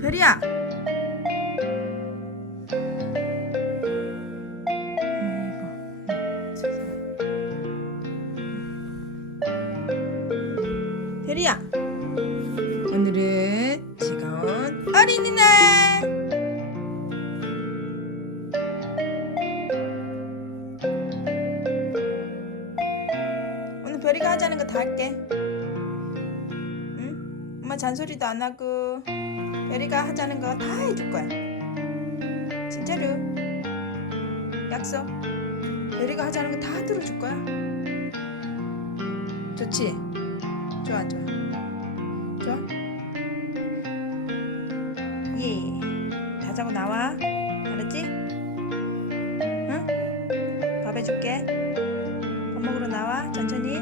별이야. 별이야. 오늘은 즐거운 어린이날. 오늘 별이가 하자는 거 다 할게. 응? 엄마 잔소리도 안 하고 별이가 하자는 거 다 해줄 거야. 진짜로. 약속. 별이가 하자는 거 다 들어줄 거야. 좋지? 좋아 좋아. 좋아? 예. 다 자고 나와. 알았지? 응? 밥 해줄게. 밥 먹으러 나와. 천천히.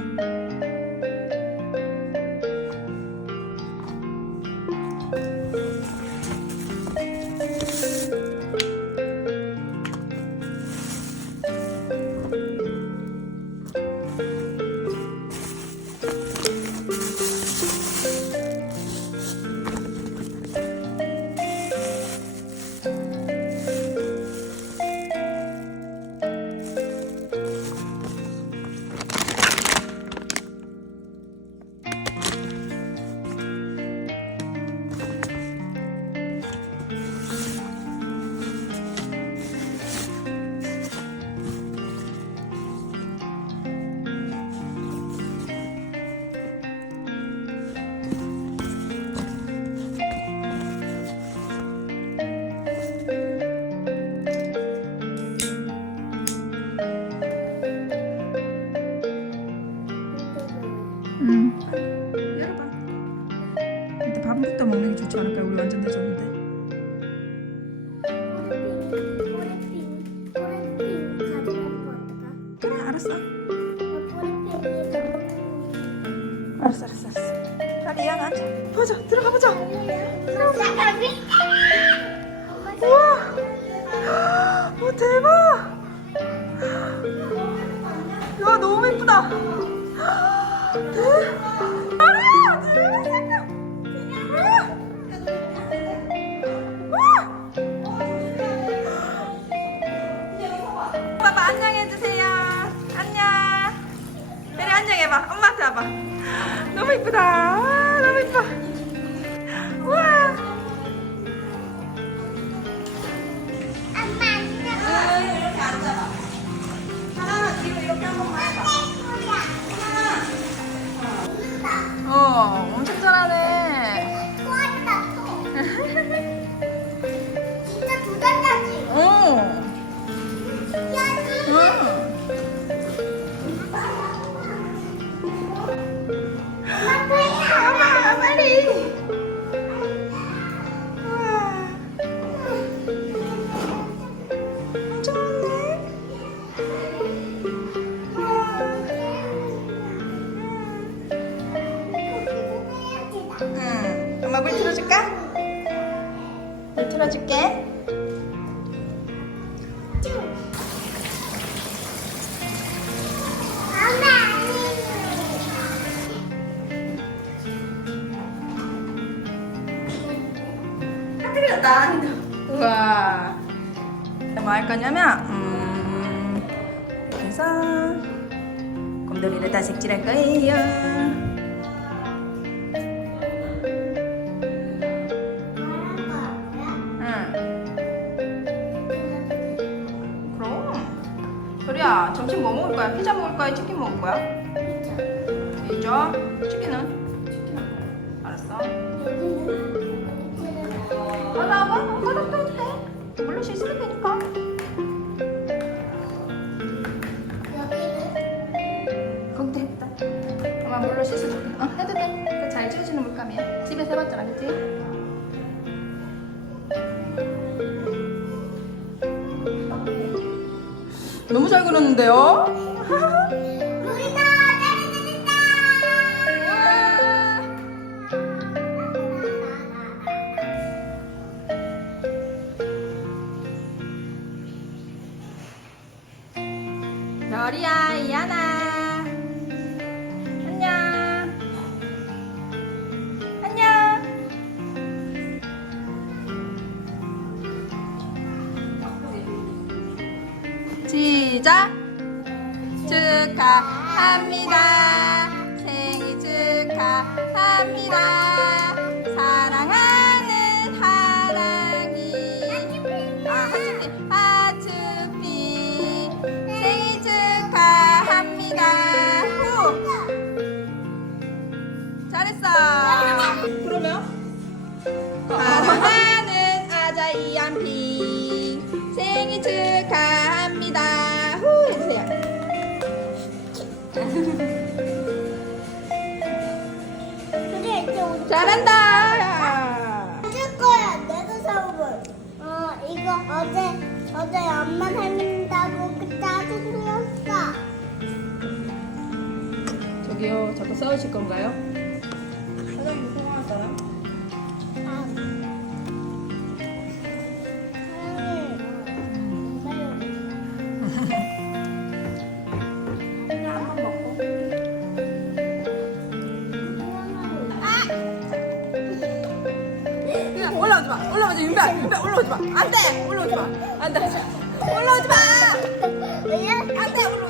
열어봐. 일단 밥부터 먹는 게 좋지 않을까? 우리 완전 늦었는데. 그래, 알았어. 알았어. 빨리 이안 앉아. 보자, 들어가 보자. 우와, 오 대박. 와 너무 예쁘다. 봐봐 안녕해주세요. 안녕. 별이 안녕해봐. 엄마한테 와봐. 너무 이쁘다. 와, 너무 이뻐. 우와. 엄마 안녕. 이렇게 앉아봐. 하나 뒤로 이렇게 한 번만 해봐. 엄청 잘하네. 토한다 토. 진짜 두 달짜리. 오. 야지. 응. 들어줄게. 하트리다. 우와. 뭐 할 거냐면, 여기서 곰돌이를 다 색칠할 거예요. 그럼. 별이야, 점심 뭐 먹을 거야? 피자 먹을 거야? 치킨 먹을 거야? 피자. 치킨은? 알았어. 나가. 바닥도 해도 돼. 물로 씻으면 되니까. 거기도 했다. 엄마 물로 씻어줄게. 해도 돼. 그거 잘 지워지는 물감이야. 집에서 해봤잖아, 그치? 너무 잘 그렸는데요? 우리도 짜릿짜릿다. 별이야, 이하나. 안녕. 안녕. 시작. 축하합니다. 생일 축하합니다. 사랑하는 하랑이. 하츠피. 생일 축하합니다. 후. 잘했어. 그러면 사랑하는 아자 이안피 생일 축하합니다. 후 해주세요. 근데 이제 우리 잘한다. 줄 거야. 내가 사온 이거 어제 엄마 닮는다고 그때 아주 들었어. 저기요, 자꾸 싸우실 건가요? 사장님 통화하잖아. 그냥 한 번 먹고. 그냥 올라오지 마. 올라오지 윤배. 윤배 올라오지 마. 안 돼. 올라오지 마. 안 돼. 올라오지 마. 왜? 안 돼. 올라오지 마.